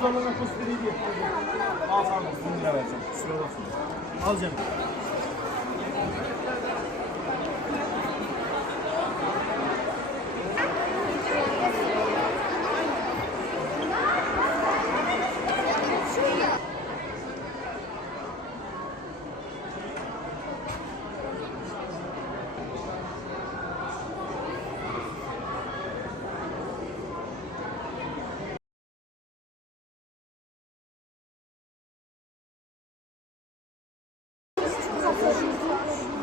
Zorlu'nun posteri diye. Al sana 10 lira vereceğim. Kusura bakma. Al canım.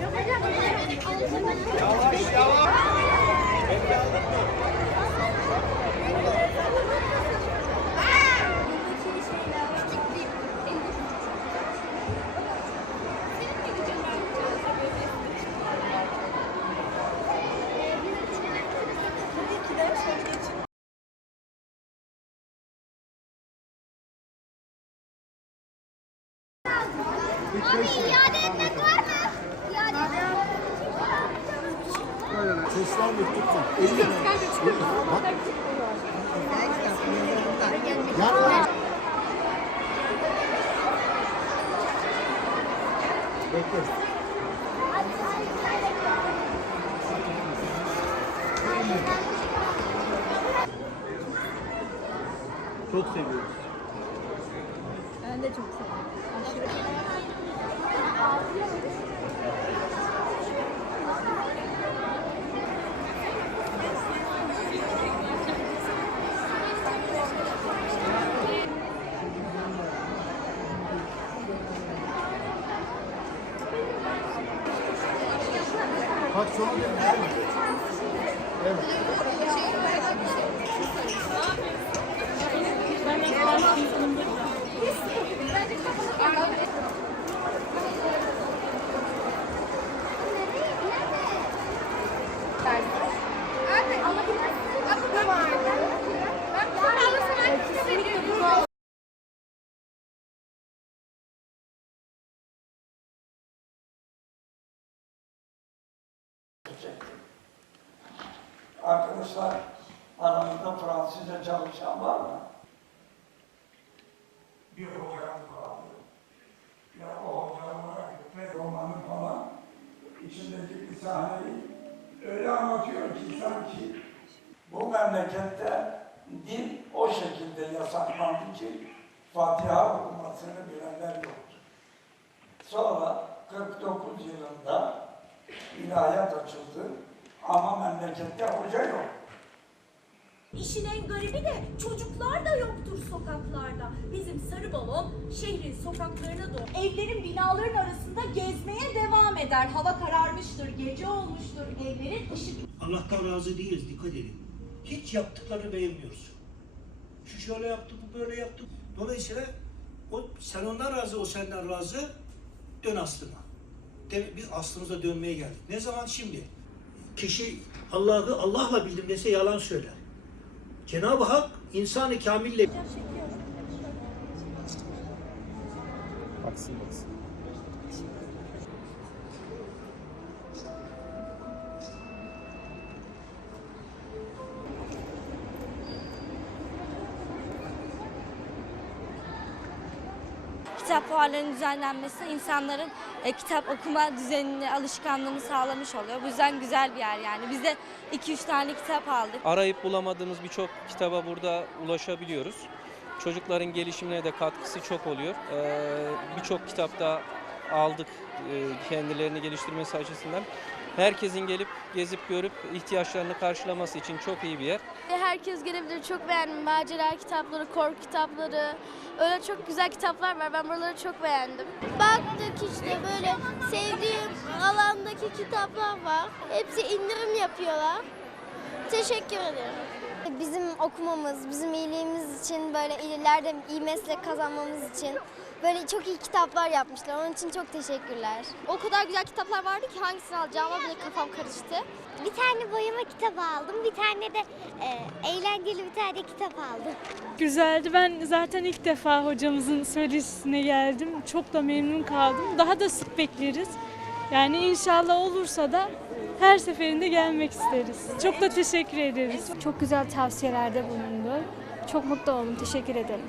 Yapacak Abi iade etmek var mı? İade etmek. Sesler mi tutma? Elini Bak. Yapma. Bekle. Çok seviyoruz. Ben de çok seviyorum. Aşırı. Bak dön. Evet. Vardı. Ben veriyorum. Arkadaşlar aranızda Fransızca çalışan var mı? Bir hocam kaldı. Ya o sahneyi öyle anlatıyor ki sanki bu memlekette dil o şekilde yasaklandı ki Fatiha okunmasını bilenler yoktu. Sonra 49 yılında ilahiyat açıldı ama memlekette hoca yok. İşin en garibi de çocuklar da yoktur sokaklarda. Bizim sarı balon şehrin sokaklarına doğru. Evlerin binaların arasında gezmeye devam eder. Hava kararmıştır, gece olmuştur. Evlerin ışık Allah'tan razı değiliz dikkat edin. Hiç yaptıklarını beğenmiyoruz. Şu şöyle yaptı, bu böyle yaptı. Dolayısıyla o, sen ondan razı, o senden razı. Dön aslına. De, biz aslımıza dönmeye geldik. Ne zaman? Şimdi. Kişi Allah'ı Allah'la bildim dese yalan söyler. Cenab-ı Hak insanı kamille Baksın baksın. kitap fuarlarının düzenlenmesi insanların e, kitap okuma düzenini, alışkanlığını sağlamış oluyor. Bu yüzden güzel bir yer yani. Biz de 2-3 tane kitap aldık. arayıp bulamadığımız birçok kitaba burada ulaşabiliyoruz. Çocukların gelişimine de katkısı çok oluyor. Ee, birçok kitapta aldık e, kendilerini geliştirmesi açısından. Herkesin gelip gezip görüp ihtiyaçlarını karşılaması için çok iyi bir yer. Herkes gelebilir. Çok beğendim. Macera kitapları, korku kitapları. Öyle çok güzel kitaplar var. Ben buraları çok beğendim. Baktık işte böyle sevdiğim alandaki kitaplar var. Hepsi indirim yapıyorlar. Teşekkür ederim. Bizim okumamız, bizim iyiliğimiz için böyle ileride iyi meslek kazanmamız için böyle çok iyi kitaplar yapmışlar. Onun için çok teşekkürler. O kadar güzel kitaplar vardı ki hangisini alacağıma bile kafam karıştı. Bir tane boyama kitabı aldım. Bir tane de eğlenceli bir tane kitap aldım. Güzeldi. Ben zaten ilk defa hocamızın söyleşisine geldim. Çok da memnun kaldım. Daha da sık bekleriz. Yani inşallah olursa da her seferinde gelmek isteriz. Çok da teşekkür ederiz. Çok güzel tavsiyelerde bulundu. Çok mutlu oldum. Teşekkür ederim.